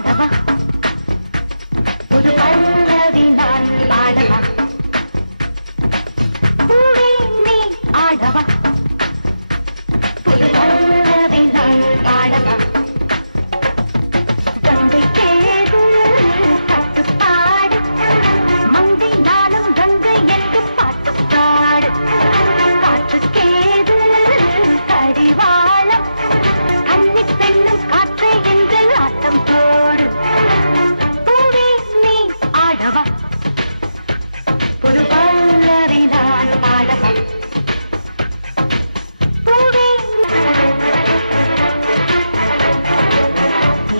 ஆடவா ஒரு பல்லவி நான் பாடவா பூவே நீ ஆடவா ஒரு பல்லவி நான் பாடவா கங்கை கேது கட்டுப்பாடு மங்கை நானும் கங்கை என்று பாட்டு பாடு காற்று கேது கடிவாளம் கன்னி பெண்ணும் காற்றை என்று ஆட்டம் போடு பூவே நீ ஆடவா ஒரு பல்லவி நான் பாடவா பூவே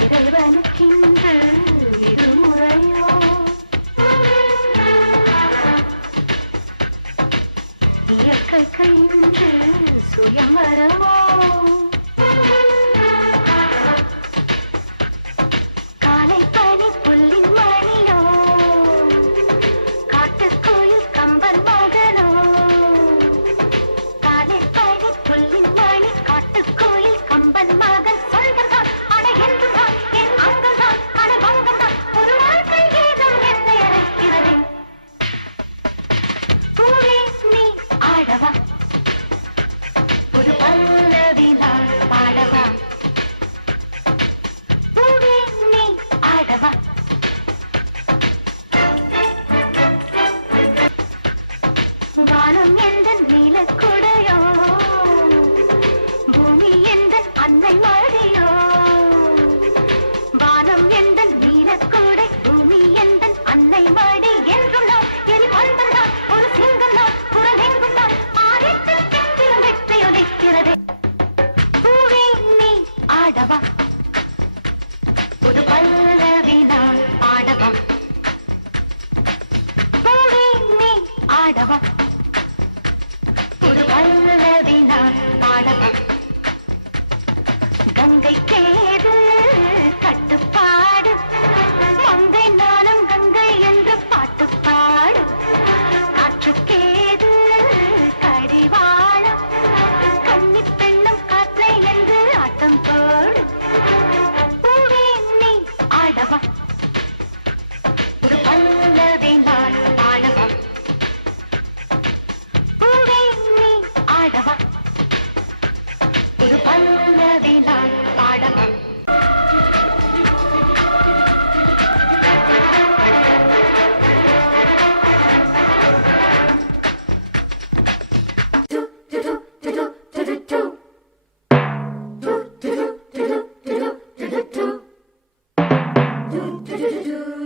இறைவனுக்கென்று இருமுறையோ இயற்கைக்கு இன்று சுயமரமோ காலை பனி புல்லின் மணியோ காட்டுக்கோயில் கம்பன் மகனோ காலை பனி புல்லின் மணி காட்டுக்கோயில் கம்பன் மகன் சொல்கிறான் அட என்றுதான் என் அங்கதான் அட வங்கதான் ஒரு வாழ்க்கை கீதம் என்னை அழைக்கிறதே பூவே நீ ஆடவா ஒரு பல்லவி நான் பாடவா பூவே நீ ஆடவா வானம் எந்த நீலக்குடையோ பூமி எந்த அன்னை மழையோ வானம் எந்த நீலக்குடை பூமி எந்த அன்னை மழை என்றும் நான் என் அன்பர்தான் ஒரு சிங்கம் தான் குரலெங்கும் தான் ஆதித்தில் கெட்டிலும் வெற்றியொலிக்கிறதே பூவே நீ ஆடவா ஒரு பல்லவி நான் பாடவா பூவே நீ ஆடவா ஒரு பல்லவி நான் பாடவா கங்கை கேது கட்டுப்பாடு மங்கை நானும் கங்கை என்று பாட்டு பாடு காற்று கேது கடிவாளம் கன்னி பெண்ணும் காற்றை என்று ஆட்டம் போடு பூவே நீ ஆடவா ஒரு பல்லவி நான் பாடவா பூவே நீ ஆடவா ஒரு பல்லவி நான் பாடவா do